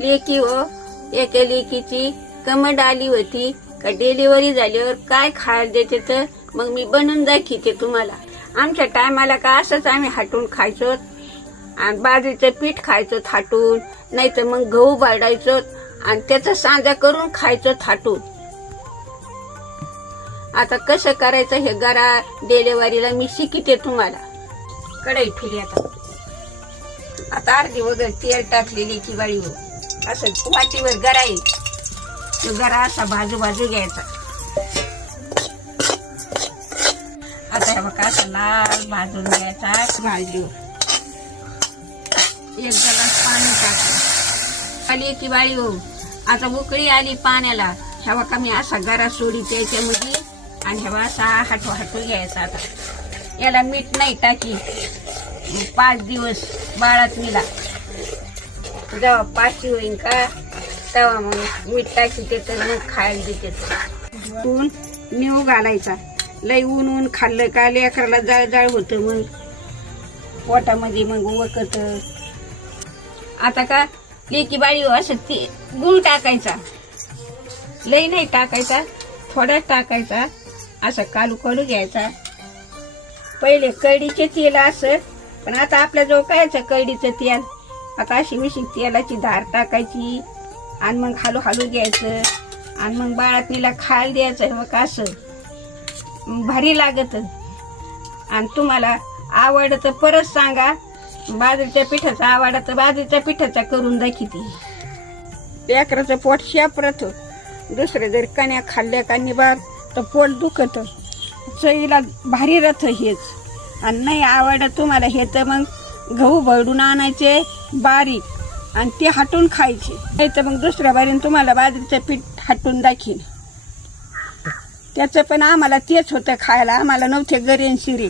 लेकी हो, एका लेकीची कमेंट आली होती का डिलिव्हरी झाल्यावर काय खायला देते, तर मग मी बनवून दाखवते तुम्हाला. आमच्या टायमाला का असंच आम्ही हाटून खायचो आणि बाजरीचं पीठ खायचो थाटून, नाही तर मग गहू भाडायचो आणि त्याचा सांजा करून खायचो थाटून. आता कसं करायचं हे गरा डिलिव्हरीला मी शिकते तुम्हाला. कढई ठेवली आता अर्धी वगैरे तेल टाकलेली की बाळी हो, असं वाटीवर गरा येईल तो गरा असा बाजू घ्यायचा. आता बघा असा लाल भाजून घ्यायचा. भाजलीवर एक ग्लास पाणी टाकलं आली की बाळी हो. आता उकळी आली पाण्याला, ह्या बघा मी असा गरा सोडी त्याच्यामध्ये आणि ह्या असा हाटू घ्यायचा. आता याला मीठ नाही टाकी. 5 दिवस बाळात मिला, जेव्हा 5 होईन का तेव्हा मग मीठ टाकी तर मग खायला देते. ऊन नेऊ घालायचा. लई ऊन खाल्लं का लेकराला जळजळ होतं, मग पोटामध्ये मग वकत. आता का लेकी बाळी असं ते गुळ टाकायचा, लई नाही टाकायचा, थोडा टाकायचा. असं कालू घ्यायचा. पहिले कढीचे तेल असत, पण आता आपल्याजवळ कायचं कढीचं तेल. आता अशी मिशी तेलाची धार टाकायची आणि मग हलू घ्यायचं आणि मग बाळातनीला खायला द्यायचं. मग असं भारी लागत. आणि तुम्हाला आवडतं परत सांगा. बाजरीच्या पिठाचा आवडतं बाजरीच्या पिठाचा करून दाखवते. लेकराचं पोट शेपरत. दुसरं जर कण्या खाल्ल्या का निबार तर पोट दुखत. चवीला भारी रथ हेच. आणि नाही आवडत तुम्हाला हे तर मग गहू भरडून आणायचे बारीक आणि ते हाटून खायचे. नाही तर मग दुसऱ्या बारीने तुम्हाला बाजरीचं पीठ हाटून दाखीन. त्याचं पण आम्हाला तेच होतं खायला. आम्हाला नव्हते गरे शिरे.